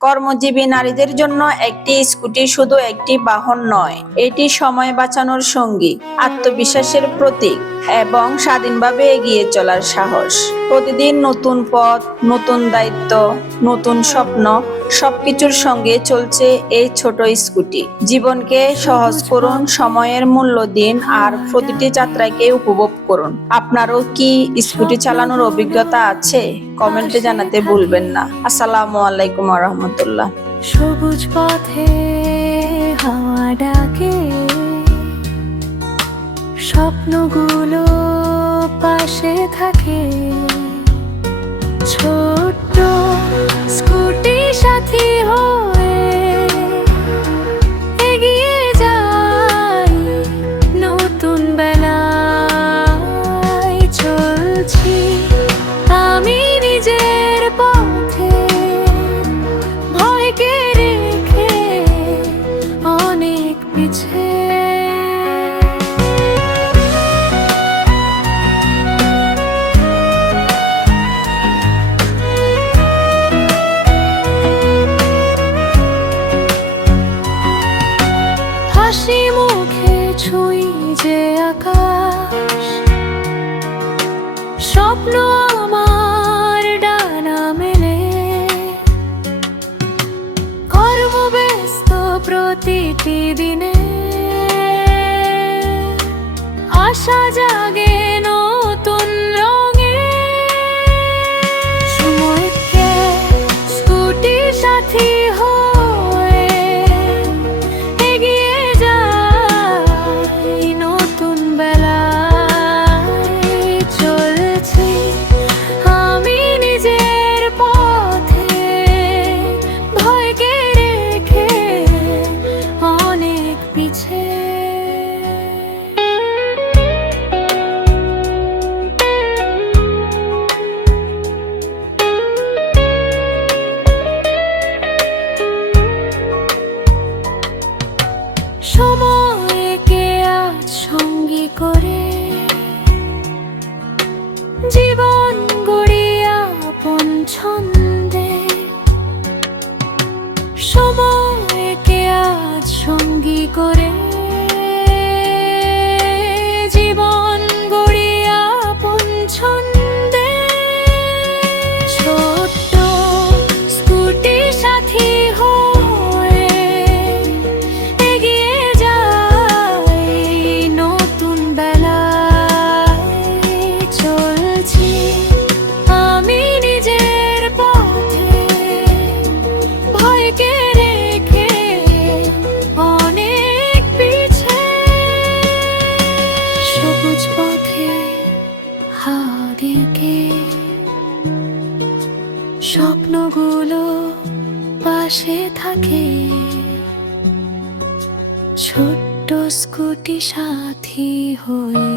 কর্মজীবী নারীদের জন্য একটি স্কুটি শুধু একটি বাহন নয়, এটি সময় বাঁচানোর সঙ্গী, আত্মবিশ্বাসের প্রতীক এবং স্বাধীনভাবে এগিয়ে চলার সাহস। প্রতিদিন নতুন পথ, নতুন দায়িত্ব, নতুন স্বপ্ন, সবকিছুর সঙ্গে চলছে এই ছোট স্কুটি। জীবনকে সহজ করুন, সময়ের মূল্য দিন আর প্রতিটি যাত্রাকে উপভোগ করুন। আপনারও কি স্কুটি চালানোর অভিজ্ঞতা আছে? কমেন্টে জানাতে ভুলবেন না। আসসালামু আলাইকুম ওয়া রাহমাতুল্লাহ। সবুজ পথে হাওয়া ডাকে, স্বপ্নগুলো পাশে থাকে। ছোট্ট স্কুটি সাথী হয়ে এগিয়ে যাই, নতুন বেলায় চলছি আমি নিজের পথে, ভয়কে রেখে অনেক পিছে। হাসি মুখে ছুঁই যে আকাশ, স্বপ্ন আমার ডানা মেলে। কর্মব্যস্ত প্রতিটি দিনে আশা জাগে নতুন রঙে। সময়কে স্কুটি সাথী হয়ে এগিয়ে যাই, নতুন বেলায় চলছি আমি নিজের পথে, ভয়কে রেখে অনেক পিছে। সময়কে আজ সঙ্গী করে জীবন গড়িয়া আপন ছন্দে। সময়কে আজ সঙ্গী করে জীবন গড়িয়া আপন ছন্দে। ছোট্ট স্কুটি সাথী হয়ে এগিয়ে যাই, নতুন বেলায় চলছি আমি নিজের পথে, ভয়কে রেখে অনেক পিছে। সবুজ পথে হাওয়া দিকে, স্বপ্নগুলো পাশে থাকে। ছোট্ট স্কুটি সাথী হয়ে